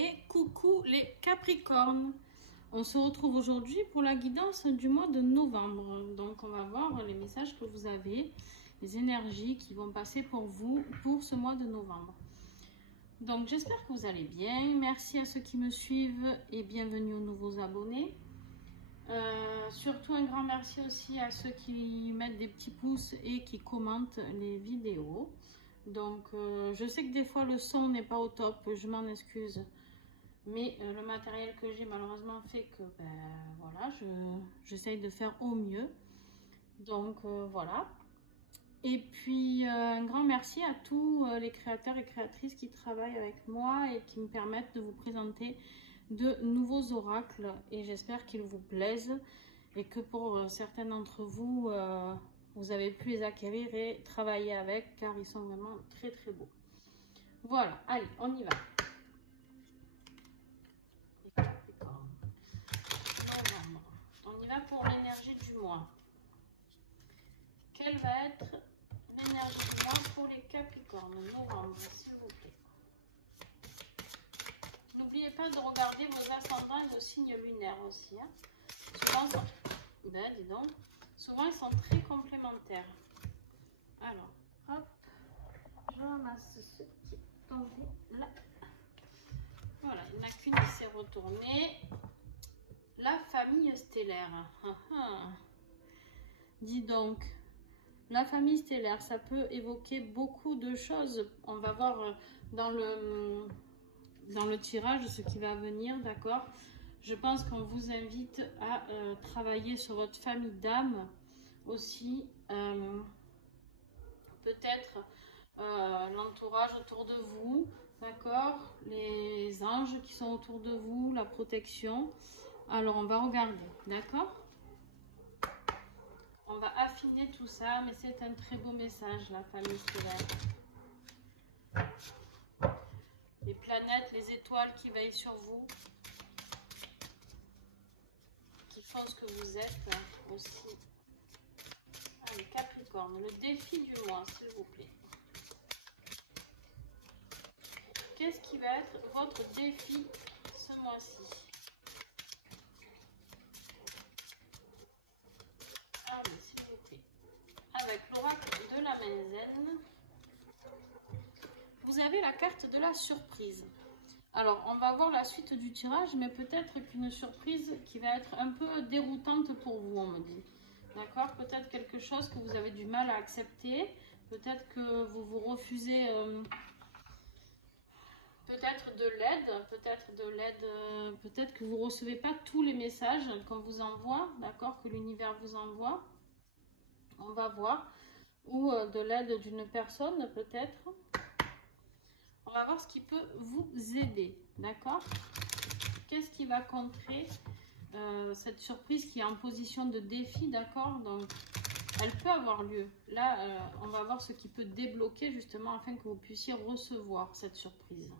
Et coucou les Capricornes, on se retrouve aujourd'hui pour la guidance du mois de novembre. Donc on va voir les messages que vous avez, les énergies qui vont passer pour vous pour ce mois de novembre. Donc j'espère que vous allez bien. Merci à ceux qui me suivent et bienvenue aux nouveaux abonnés. Surtout un grand merci aussi à ceux qui mettent des petits pouces et qui commentent les vidéos. Donc je sais que des fois le son n'est pas au top, je m'en excuse. Mais le matériel que j'ai malheureusement fait que voilà, j'essaye de faire au mieux. Donc voilà. Et puis un grand merci à tous les créateurs et créatrices qui travaillent avec moi et qui me permettent de vous présenter de nouveaux oracles. Et j'espère qu'ils vous plaisent et que pour certains d'entre vous, vous avez pu les acquérir et travailler avec car ils sont vraiment très très beaux. Voilà, allez, on y va. Novembre. On y va pour l'énergie du mois. Quelle va être l'énergie du mois pour les Capricornes novembre, s'il vous plaît? N'oubliez pas de regarder vos ascendants et vos signes lunaires aussi. Hein. Souvent, dis donc, souvent, ils sont très complémentaires. Alors, hop, je ramasse ce qui est tombé là. Voilà, il n'y en a qu'une qui s'est retournée. La famille stellaire. Dis donc, la famille stellaire, ça peut évoquer beaucoup de choses. On va voir dans le tirage ce qui va venir, d'accord? Je pense qu'on vous invite à travailler sur votre famille d'âme aussi. Peut-être l'entourage autour de vous, d'accord? Les anges qui sont autour de vous, la protection. Alors, on va regarder, d'accord? On va affiner tout ça, mais c'est un très beau message, la famille stellaire. Les planètes, les étoiles qui veillent sur vous, qui font ce que vous êtes aussi. Allez, Capricorne, le défi du mois, s'il vous plaît. Qu'est-ce qui va être votre défi ce mois-ci? Allez, s'il vous plaît. Avec l'oracle de la Menzen, vous avez la carte de la surprise. Alors, on va voir la suite du tirage, mais peut-être qu'une surprise qui va être un peu déroutante pour vous, on me dit. D'accord? Peut-être quelque chose que vous avez du mal à accepter. Peut-être que vous vous refusez peut-être de l'aide. Peut-être que vous ne recevez pas tous les messages qu'on vous envoie. D'accord? Que l'univers vous envoie. On va voir. Ou de l'aide d'une personne, peut-être. On va voir ce qui peut vous aider, d'accord? Qu'est-ce qui va contrer cette surprise qui est en position de défi, d'accord? Donc, elle peut avoir lieu. Là, on va voir ce qui peut débloquer justement afin que vous puissiez recevoir cette surprise.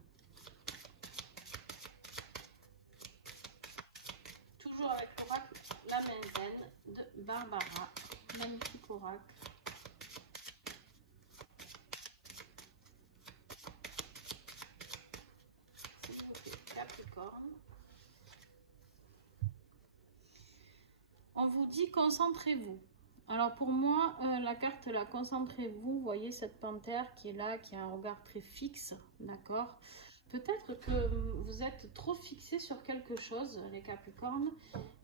Toujours avec l'oracle La Menzen de Barbara. Magnifique oracle. Capricorne. On vous dit concentrez-vous. Alors pour moi, la carte la concentrez-vous, vous voyez cette panthère qui est là, qui a un regard très fixe, d'accord? Peut-être que vous êtes trop fixé sur quelque chose, les Capricornes,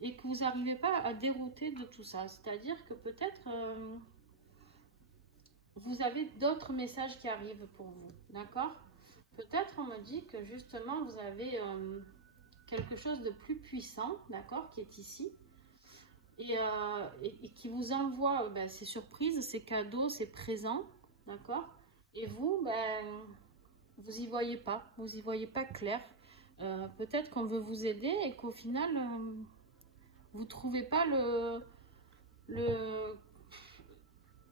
et que vous n'arrivez pas à dérouter de tout ça. C'est-à-dire que peut-être vous avez d'autres messages qui arrivent pour vous, d'accord? Peut-être on me dit que justement vous avez quelque chose de plus puissant, d'accord, qui est ici et qui vous envoie ces surprises, ces cadeaux, ces présents, d'accord? Et vous, vous y voyez pas clair. Peut-être qu'on veut vous aider et qu'au final vous trouvez pas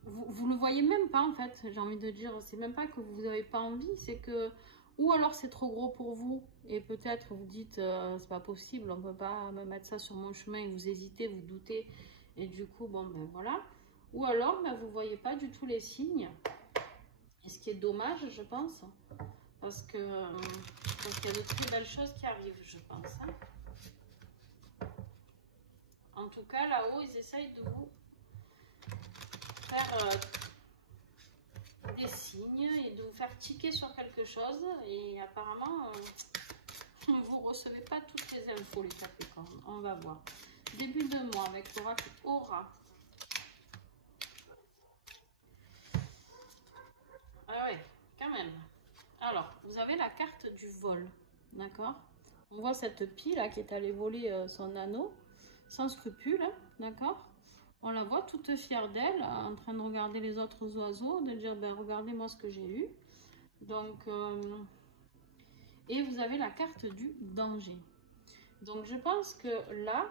vous le voyez même pas en fait, j'ai envie de dire, c'est même pas que vous n'avez pas envie, c'est que, ou alors c'est trop gros pour vous, et peut-être vous dites, c'est pas possible, on peut pas me mettre ça sur mon chemin, et vous hésitez, vous doutez, et du coup, bon ben voilà, ou alors vous voyez pas du tout les signes, et ce qui est dommage, je pense, parce que Donc il y a de très belles choses qui arrivent, je pense. Hein. En tout cas, là-haut, ils essayent de vous faire des signes et de vous faire tiquer sur quelque chose. Et apparemment, vous ne recevez pas toutes les infos, les Capricornes. On va voir. Début de mois avec l'oracle Aura. Ah ouais, quand même. Alors, vous avez la carte du vol, d'accord? On voit cette pie là qui est allée voler son anneau, sans scrupule, d'accord? On la voit toute fière d'elle, en train de regarder les autres oiseaux, de dire, ben regardez-moi ce que j'ai eu. Donc, et vous avez la carte du danger. Donc, je pense que là,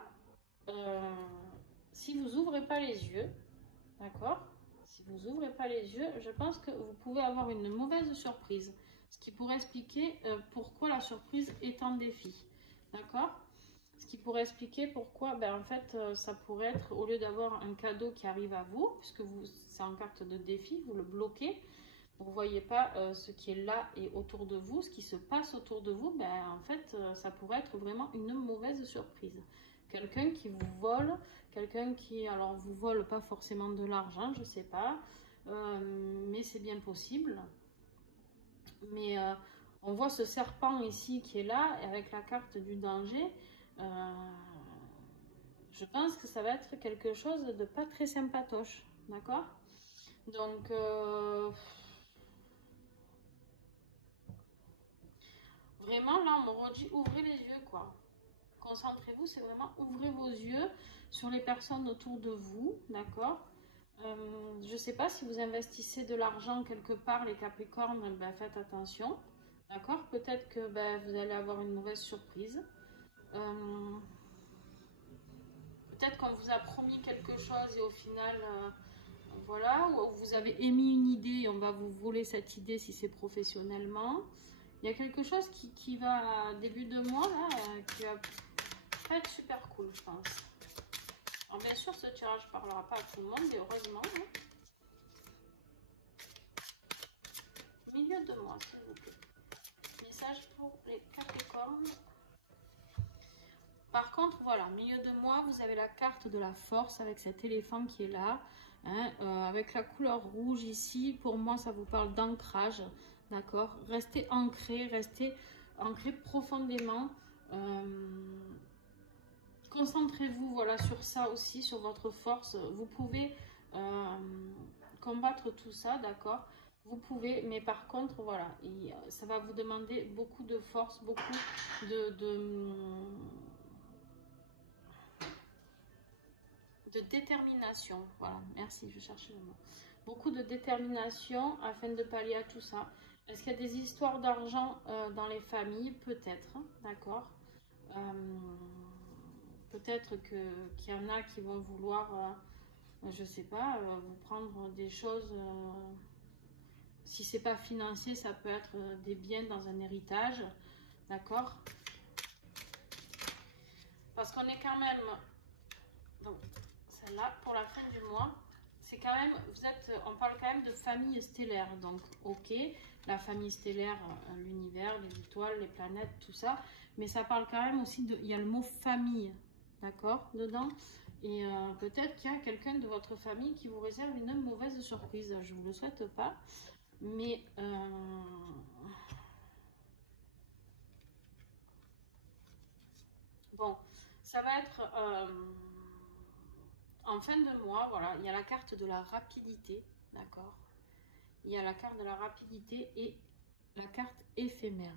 si vous n'ouvrez pas les yeux, d'accord? Si vous n'ouvrez pas les yeux, je pense que vous pouvez avoir une mauvaise surprise. Ce qui pourrait expliquer pourquoi la surprise est en défi. D'accord? Ce qui pourrait expliquer pourquoi, ben, en fait, ça pourrait être, au lieu d'avoir un cadeau qui arrive à vous, puisque c'est en carte de défi, vous le bloquez, vous ne voyez pas ce qui est là et autour de vous, ce qui se passe autour de vous, ben, en fait, ça pourrait être vraiment une mauvaise surprise. Quelqu'un qui vous vole, quelqu'un qui, alors, vous vole pas forcément de l'argent, je sais pas, mais c'est bien possible. Mais on voit ce serpent ici qui est là, avec la carte du danger. Je pense que ça va être quelque chose de pas très sympatoche, d'accord? Donc, vraiment, là, on me redit, ouvrez les yeux, quoi. Concentrez-vous, c'est vraiment ouvrez vos yeux sur les personnes autour de vous, d'accord? Je ne sais pas si vous investissez de l'argent quelque part, les Capricornes, ben, faites attention, d'accord? Peut-être que ben, vous allez avoir une mauvaise surprise. Peut-être qu'on vous a promis quelque chose et au final, voilà, ou vous avez émis une idée et on va vous voler cette idée si c'est professionnellement. Il y a quelque chose qui va, début de mois, là, qui va pas être super cool, je pense. Alors bien sûr, ce tirage ne parlera pas à tout le monde, mais heureusement. Hein. Milieu de mois, s'il vous plaît. Message pour les Capricornes. Par contre, voilà, milieu de mois, vous avez la carte de la force avec cet éléphant qui est là. Hein, avec la couleur rouge ici, pour moi, ça vous parle d'ancrage. D'accord? Restez ancré profondément. Concentrez-vous voilà, sur ça aussi, sur votre force. Vous pouvez combattre tout ça, d'accord? Vous pouvez, mais par contre, voilà, ça va vous demander beaucoup de force, beaucoup de détermination. Voilà, merci, je cherchais le mot. Beaucoup de détermination afin de pallier à tout ça. Est-ce qu'il y a des histoires d'argent dans les familles? Peut-être, d'accord. Peut-être qu'il y en a qui vont vouloir, je sais pas, vous prendre des choses. Si c'est pas financier, ça peut être des biens dans un héritage, d'accord. Parce qu'on est quand même, donc celle-là pour la fin du mois, c'est quand même, on parle quand même de famille stellaire, donc ok, la famille stellaire, l'univers, les étoiles, les planètes, tout ça, mais ça parle quand même aussi il y a le mot famille, d'accord, dedans, et peut-être qu'il y a quelqu'un de votre famille qui vous réserve une mauvaise surprise, je vous le souhaite pas, mais bon, ça va être en fin de mois, voilà, il y a la carte de la rapidité, d'accord? Il y a la carte de la rapidité et la carte éphémère.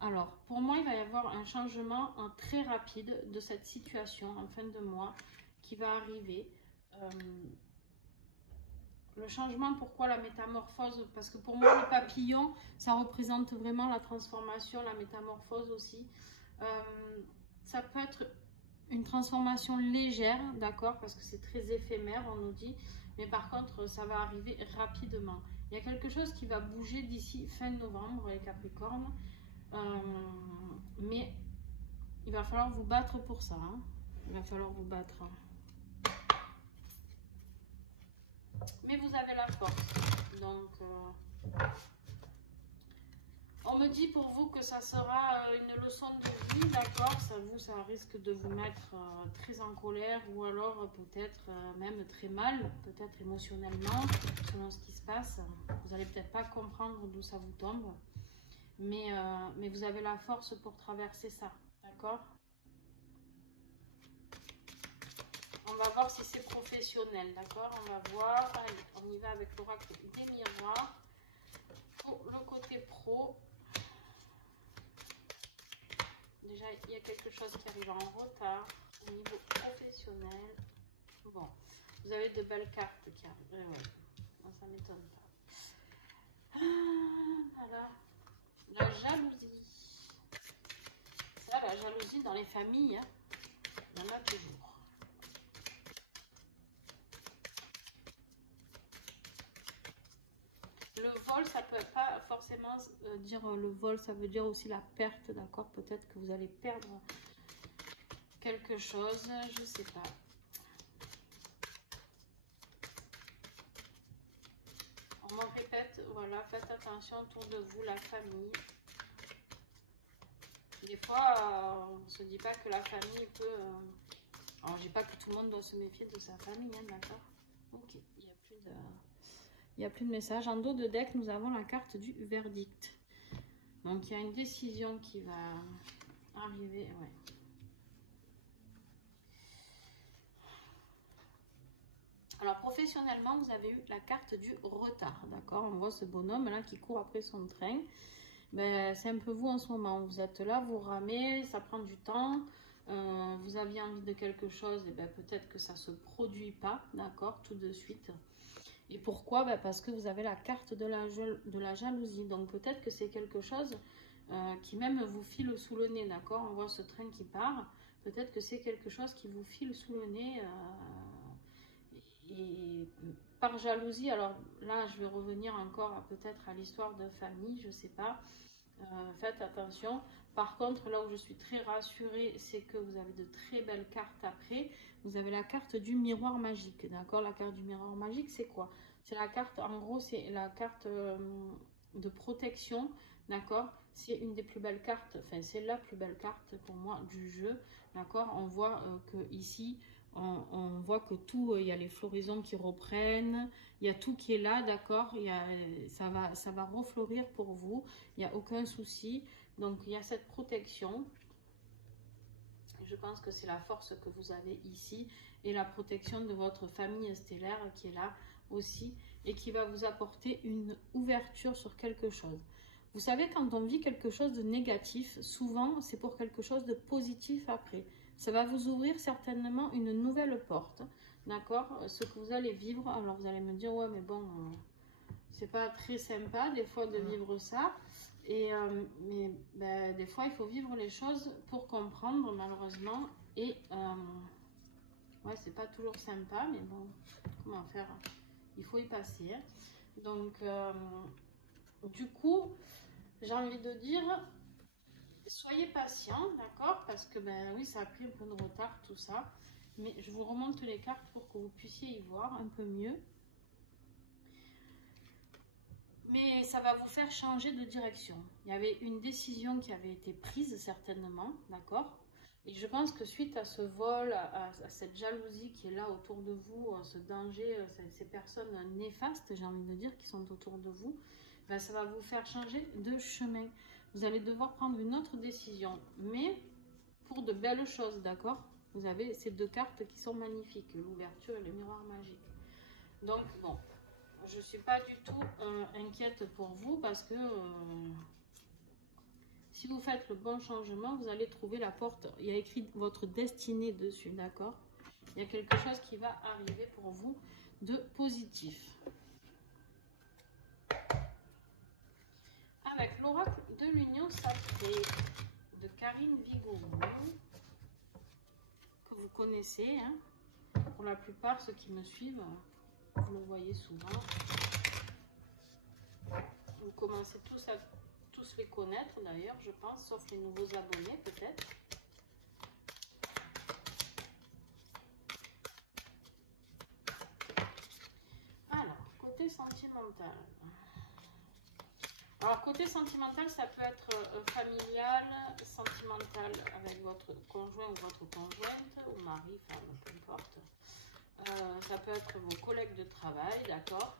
Alors, pour moi, il va y avoir un changement très rapide de cette situation en fin de mois qui va arriver. Le changement, pourquoi la métamorphose? Parce que pour moi, le papillon, ça représente vraiment la transformation, la métamorphose aussi. Ça peut être une transformation légère, d'accord, parce que c'est très éphémère, on nous dit, mais par contre, ça va arriver rapidement. Il y a quelque chose qui va bouger d'ici fin novembre, les Capricornes, mais il va falloir vous battre pour ça, hein. Il va falloir vous battre. Mais vous avez la force, donc on me dit pour vous que ça sera une leçon de vie, d'accord? Ça risque de vous mettre très en colère ou alors peut-être même très mal, peut-être émotionnellement, selon ce qui se passe. Vous n'allez peut-être pas comprendre d'où ça vous tombe, mais vous avez la force pour traverser ça, d'accord? On va voir si c'est professionnel, d'accord? On va voir. Allez, on y va avec l'oracle des miroirs. Pour le côté pro, déjà, il y a quelque chose qui arrive en retard au niveau professionnel. Bon, vous avez de belles cartes qui arrivent. Ouais. Non, ça ne m'étonne pas. Voilà. La jalousie. Ça, la jalousie dans les familles, hein, il y en a toujours. Le vol, ça peut pas forcément dire le vol, ça veut dire aussi la perte, d'accord? Peut-être que vous allez perdre quelque chose, je sais pas. On m'en répète, voilà, faites attention autour de vous, la famille. Des fois, on ne se dit pas que la famille peut... Alors, je dis pas que tout le monde doit se méfier de sa famille, hein, d'accord? Ok, il n'y a plus de... Il n'y a plus de message. En dos de deck, nous avons la carte du verdict. Donc, il y a une décision qui va arriver. Ouais. Alors, professionnellement, vous avez eu la carte du retard. D'accord? On voit ce bonhomme-là qui court après son train. Ben, c'est un peu vous en ce moment. Vous êtes là, vous ramez, ça prend du temps. Vous aviez envie de quelque chose, et ben, peut-être que ça ne se produit pas, d'accord, tout de suite. Et pourquoi? Ben parce que vous avez la carte de la jalousie. Donc peut-être que c'est quelque chose qui même vous file sous le nez, d'accord? On voit ce train qui part. Peut-être que c'est quelque chose qui vous file sous le nez. Et par jalousie, alors là, je vais revenir encore peut-être à l'histoire de famille, je ne sais pas. Faites attention. Par contre, là où je suis très rassurée, c'est que vous avez de très belles cartes après. Vous avez la carte du miroir magique, d'accord? La carte du miroir magique, c'est quoi? C'est la carte, en gros, c'est la carte de protection, d'accord? C'est une des plus belles cartes, enfin, c'est la plus belle carte pour moi du jeu, d'accord? On voit que ici, on voit que tout, il y a les floraisons qui reprennent, il y a tout qui est là, d'accord? Ça va refleurir pour vous, il n'y a aucun souci. Donc, il y a cette protection. Je pense que c'est la force que vous avez ici et la protection de votre famille stellaire qui est là aussi et qui va vous apporter une ouverture sur quelque chose. Vous savez, quand on vit quelque chose de négatif, souvent, c'est pour quelque chose de positif après. Ça va vous ouvrir certainement une nouvelle porte, d'accord? Ce que vous allez vivre, alors vous allez me dire, ouais, mais bon, c'est pas très sympa des fois de vivre ça. Mais ben, des fois, il faut vivre les choses pour comprendre, malheureusement. Et ouais, c'est pas toujours sympa, mais bon, comment faire? Il faut y passer. Hein. Donc, du coup, j'ai envie de dire, soyez patient, d'accord? Parce que, ben oui, ça a pris un peu de retard, tout ça. Mais je vous remonte les cartes pour que vous puissiez y voir un peu mieux. Mais ça va vous faire changer de direction. Il y avait une décision qui avait été prise certainement, d'accord? Et je pense que suite à ce vol, à cette jalousie qui est là autour de vous, ce danger, ces personnes néfastes, j'ai envie de dire, qui sont autour de vous, ben ça va vous faire changer de chemin. Vous allez devoir prendre une autre décision, mais pour de belles choses, d'accord? Vous avez ces deux cartes qui sont magnifiques, l'ouverture et le miroir magique. Donc, bon. Je ne suis pas du tout inquiète pour vous parce que si vous faites le bon changement, vous allez trouver la porte. Il y a écrit votre destinée dessus, d'accord? Il y a quelque chose qui va arriver pour vous de positif. Avec l'oracle de l'Union sacrée de Karine Vigoureux, que vous connaissez, hein? Pour la plupart, ceux qui me suivent, vous le voyez souvent. Vous commencez tous à les connaître d'ailleurs, je pense, sauf les nouveaux abonnés peut-être. Alors, côté sentimental. Alors, côté sentimental, ça peut être familial, sentimental avec votre conjoint ou votre conjointe, ou mari, femme, peu importe. Ça peut être vos collègues de travail, d'accord?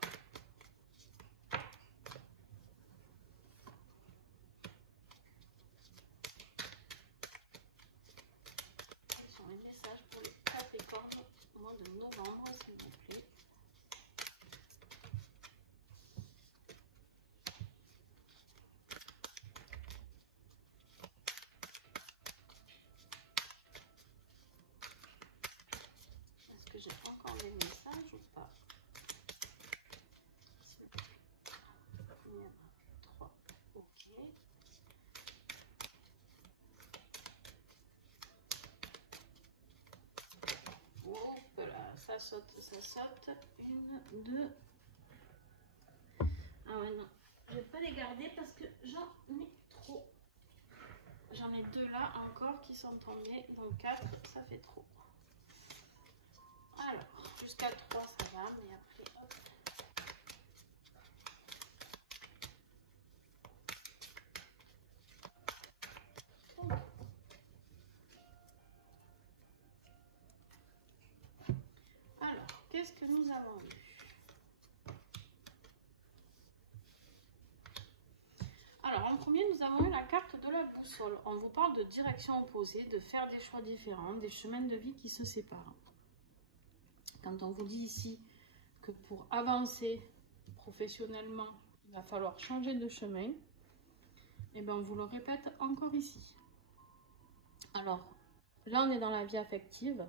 Quels sont les messages pour les Capricornes au mois de novembre, s'il vous plaît? Est-ce que j'ai encore des messages ou pas? 3, ok. Hop là, ça saute, ça saute. 1, 2. Ah ouais, non, je vais pas les garder parce que j'en ai trop. J'en ai 2 là encore qui sont tombés, donc 4, ça fait trop. Alors, jusqu'à 3, ça va, mais après, hop. Alors, qu'est-ce que nous avons eu? Alors, en premier, nous avons eu la carte de la boussole. On vous parle de direction opposée, de faire des choix différents, des chemins de vie qui se séparent. Quand on vous dit ici que pour avancer professionnellement, il va falloir changer de chemin, et bien on vous le répète encore ici. Alors, là on est dans la vie affective,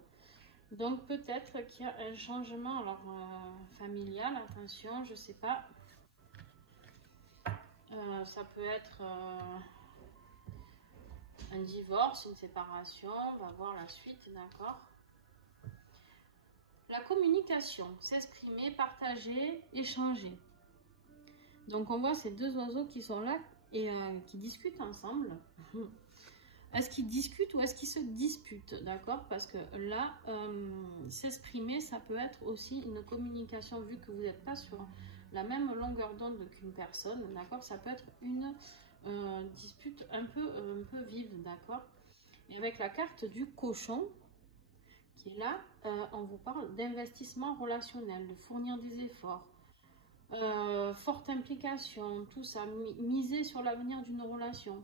donc peut-être qu'il y a un changement, alors familial, attention, je sais pas. Ça peut être un divorce, une séparation, on va voir la suite, d'accord? La communication, s'exprimer, partager, échanger. Donc on voit ces 2 oiseaux qui sont là et qui discutent ensemble. Est-ce qu'ils discutent ou est-ce qu'ils se disputent, d'accord? Parce que là, s'exprimer, ça peut être aussi une communication, vu que vous n'êtes pas sur la même longueur d'onde qu'une personne, d'accord? Ça peut être une dispute un peu vive, d'accord? Et avec la carte du cochon, qui est là, on vous parle d'investissement relationnel, de fournir des efforts, forte implication, tout ça, miser sur l'avenir d'une relation.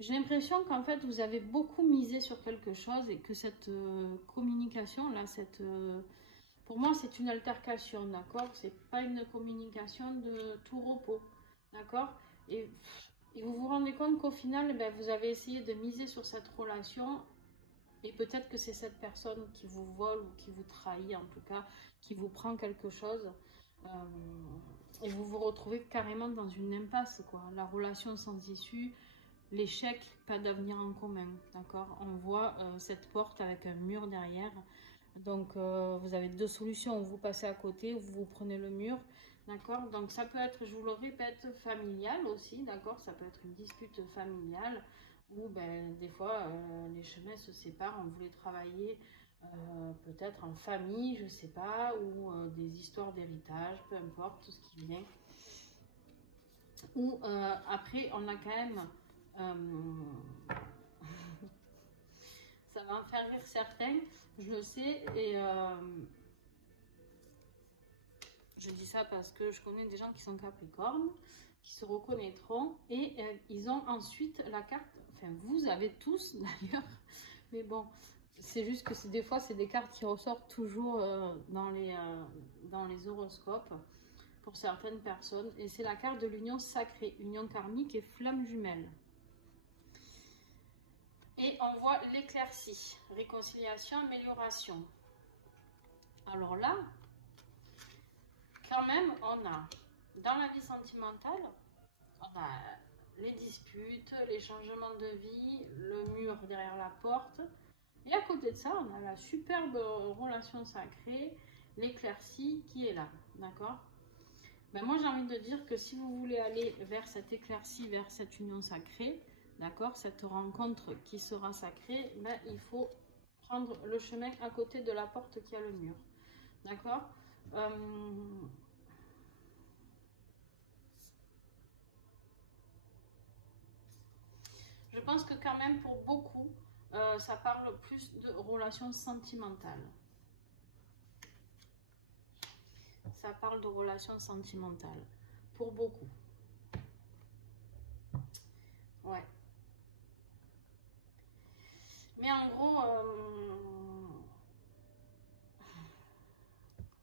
J'ai l'impression qu'en fait, vous avez beaucoup misé sur quelque chose et que cette communication, là, pour moi, c'est une altercation, d'accord? C'est pas une communication de tout repos, d'accord? Et vous vous rendez compte qu'au final, ben, vous avez essayé de miser sur cette relation et peut-être que c'est cette personne qui vous vole ou qui vous trahit, en tout cas, qui vous prend quelque chose. Et vous vous retrouvez carrément dans une impasse, quoi. La relation sans issue, l'échec, pas d'avenir en commun, d'accord? On voit cette porte avec un mur derrière. Donc, vous avez 2 solutions. Vous passez à côté ou vous prenez le mur, d'accord? Donc, ça peut être, je vous le répète, familial aussi, d'accord? Ça peut être une dispute familiale où, ben, des fois, les chemins se séparent. On voulait travailler peut-être en famille, je sais pas, ou des histoires d'héritage, peu importe, tout ce qui vient. Ou après, on a quand même... ça va en faire rire certains, je le sais, et je dis ça parce que je connais des gens qui sont Capricornes, qui se reconnaîtront, et ils ont ensuite la carte, enfin vous avez tous d'ailleurs, mais bon, c'est juste que des fois c'est des cartes qui ressortent toujours dans les horoscopes pour certaines personnes, et c'est la carte de l'union sacrée, union karmique et flamme jumelle. Et on voit l'éclaircie, réconciliation, amélioration. Alors là, quand même, on a, dans la vie sentimentale, on a les disputes, les changements de vie, le mur derrière la porte. Et à côté de ça, on a la superbe relation sacrée, l'éclaircie qui est là, d'accord? Ben moi, j'ai envie de dire que si vous voulez aller vers cette éclaircie, vers cette union sacrée, d'accord, cette rencontre qui sera sacrée, ben, il faut prendre le chemin à côté de la porte qui a le mur, d'accord? Je pense que quand même pour beaucoup, ça parle plus de relations sentimentales. Ça parle de relations sentimentales. Pour beaucoup. Ouais. Mais en gros,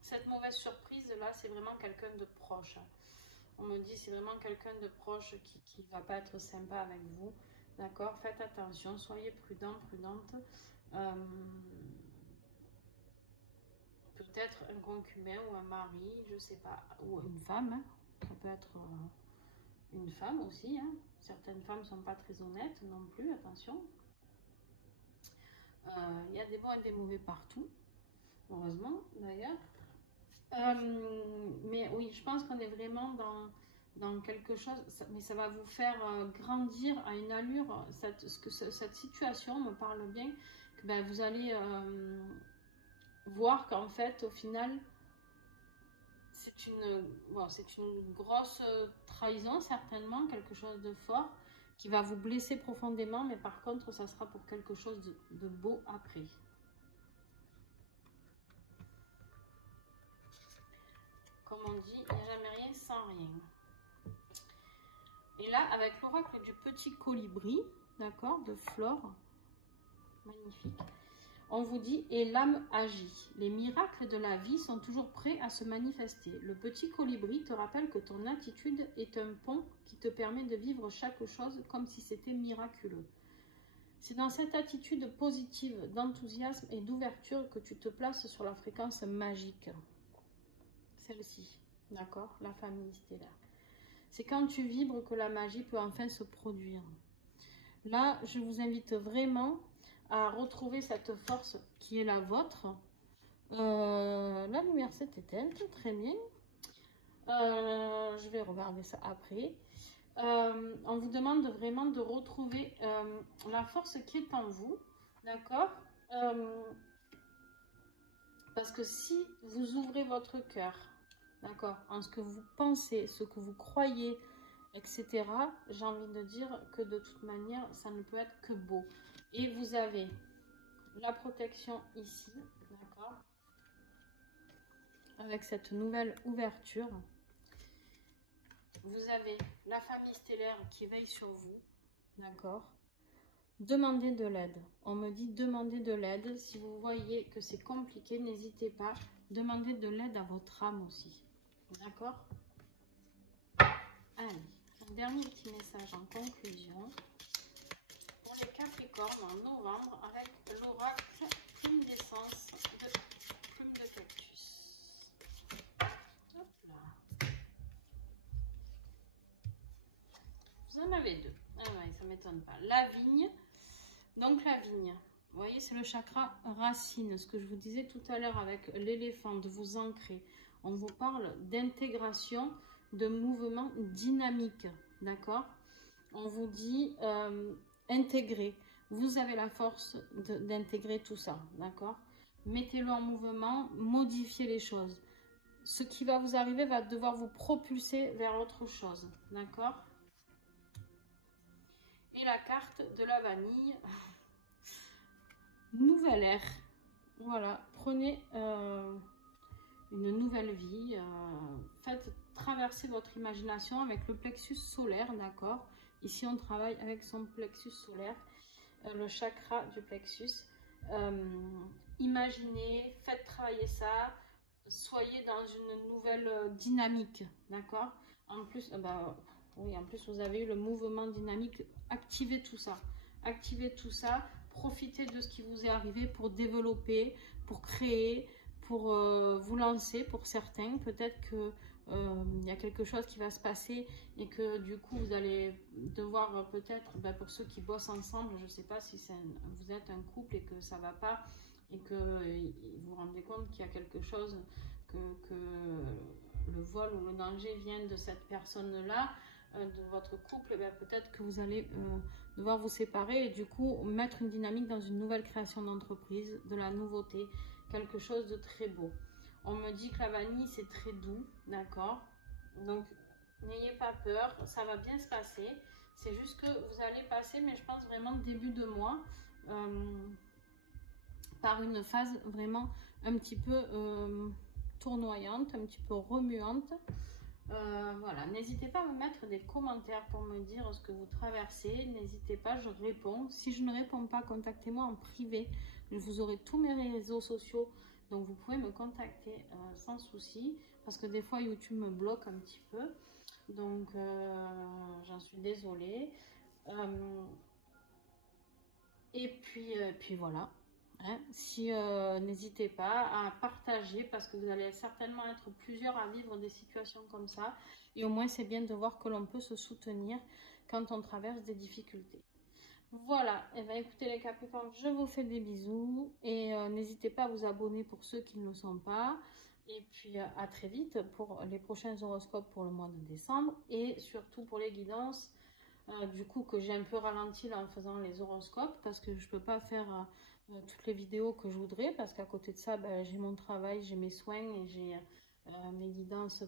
cette mauvaise surprise là, c'est vraiment quelqu'un de proche. On me dit c'est vraiment quelqu'un de proche qui va pas être sympa avec vous. D'accord? Faites attention, soyez prudent, prudente. Peut-être un concubin ou un mari, je sais pas, ou une femme. Hein. Ça peut être une femme aussi. Hein. Certaines femmes sont pas très honnêtes non plus, attention. Il y a des bons et des mauvais partout, heureusement d'ailleurs. Mais oui, je pense qu'on est vraiment dans quelque chose, mais ça va vous faire grandir à une allure. Cette situation me parle bien, que ben, vous allez voir qu'en fait, au final, c'est une grosse trahison, certainement, quelque chose de fort, qui va vous blesser profondément, mais par contre, ça sera pour quelque chose de beau après. Comme on dit, il n'y a jamais rien sans rien. Et là, avec l'oracle du petit colibri, d'accord, de Flore, magnifique, on vous dit, et l'âme agit. Les miracles de la vie sont toujours prêts à se manifester. Le petit colibri te rappelle que ton attitude est un pont qui te permet de vivre chaque chose comme si c'était miraculeux. C'est dans cette attitude positive, d'enthousiasme et d'ouverture que tu te places sur la fréquence magique. Celle-ci, d'accord, la famille stellaire. C'est quand tu vibres que la magie peut enfin se produire. Là, je vous invite vraiment à retrouver cette force qui est la vôtre. La lumière s'est éteinte, très bien. Je vais regarder ça après. On vous demande vraiment de retrouver la force qui est en vous, d'accord, parce que si vous ouvrez votre cœur, d'accord, en ce que vous pensez, ce que vous croyez, etc., j'ai envie de dire que de toute manière, ça ne peut être que beau. Et vous avez la protection ici, d'accord, avec cette nouvelle ouverture. Vous avez la famille stellaire qui veille sur vous, d'accord. Demandez de l'aide. On me dit demandez de l'aide. Si vous voyez que c'est compliqué, n'hésitez pas. Demandez de l'aide à votre âme aussi. D'accord? Allez, un dernier petit message en conclusion. Pour les Capricornes en novembre avec l'oracle plume d'essence de plume de cactus. Hop là. Vous en avez deux. Ah ouais, ça ne m'étonne pas. La vigne. Donc la vigne, vous voyez, c'est le chakra racine. Ce que je vous disais tout à l'heure avec l'éléphant, de vous ancrer. On vous parle d'intégration, de mouvement dynamique, d'accord? On vous dit intégrer. Vous avez la force d'intégrer tout ça, d'accord? Mettez-le en mouvement, modifiez les choses. Ce qui va vous arriver va devoir vous propulser vers autre chose, d'accord? Et la carte de la vanille, nouvelle ère. Voilà, prenez une nouvelle vie. Faites traverser votre imagination avec le plexus solaire, d'accord? Ici, on travaille avec son plexus solaire, le chakra du plexus. Imaginez, faites travailler ça. Soyez dans une nouvelle dynamique, d'accord? En plus, oui, en plus, vous avez eu le mouvement dynamique. Activez tout ça. Activez tout ça. Profitez de ce qui vous est arrivé pour développer, pour créer, pour vous lancer. Pour certains, peut-être que y a quelque chose qui va se passer et que du coup, vous allez devoir peut-être, pour ceux qui bossent ensemble, je ne sais pas si vous êtes un couple et que ça ne va pas et que vous vous rendez compte qu'il y a quelque chose, que le vol ou le danger vient de cette personne-là, de votre couple, peut-être que vous allez devoir vous séparer et du coup mettre une dynamique dans une nouvelle création d'entreprise, de la nouveauté, quelque chose de très beau. On me dit que la vanille c'est très doux, d'accord? Donc n'ayez pas peur, ça va bien se passer. C'est juste que vous allez passer, mais je pense vraiment début de mois, par une phase vraiment un petit peu tournoyante, un petit peu remuante. Voilà, n'hésitez pas à me mettre des commentaires pour me dire ce que vous traversez. N'hésitez pas, je réponds. Si je ne réponds pas, contactez-moi en privé. Vous aurez tous mes réseaux sociaux, donc vous pouvez me contacter sans souci. Parce que des fois, YouTube me bloque un petit peu. Donc, j'en suis désolée. Et puis voilà. Hein, si n'hésitez pas à partager parce que vous allez certainement être plusieurs à vivre des situations comme ça et au moins c'est bien de voir que l'on peut se soutenir quand on traverse des difficultés. Voilà, et bien écoutez les Capricornes, je vous fais des bisous et n'hésitez pas à vous abonner pour ceux qui ne le sont pas et puis à très vite pour les prochains horoscopes pour le mois de décembre et surtout pour les guidances. Du coup que j'ai un peu ralenti là en faisant les horoscopes parce que je peux pas faire toutes les vidéos que je voudrais parce qu'à côté de ça j'ai mon travail, j'ai mes soins et j'ai mes guidances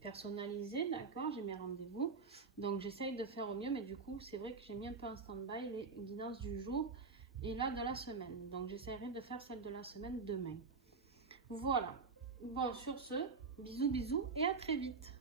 personnalisées, d'accord, j'ai mes rendez-vous, donc j'essaye de faire au mieux, mais du coup c'est vrai que j'ai mis un peu en stand-by les guidances du jour et là de la semaine, donc j'essaierai de faire celle de la semaine demain. Voilà, bon, sur ce, bisous bisous et à très vite.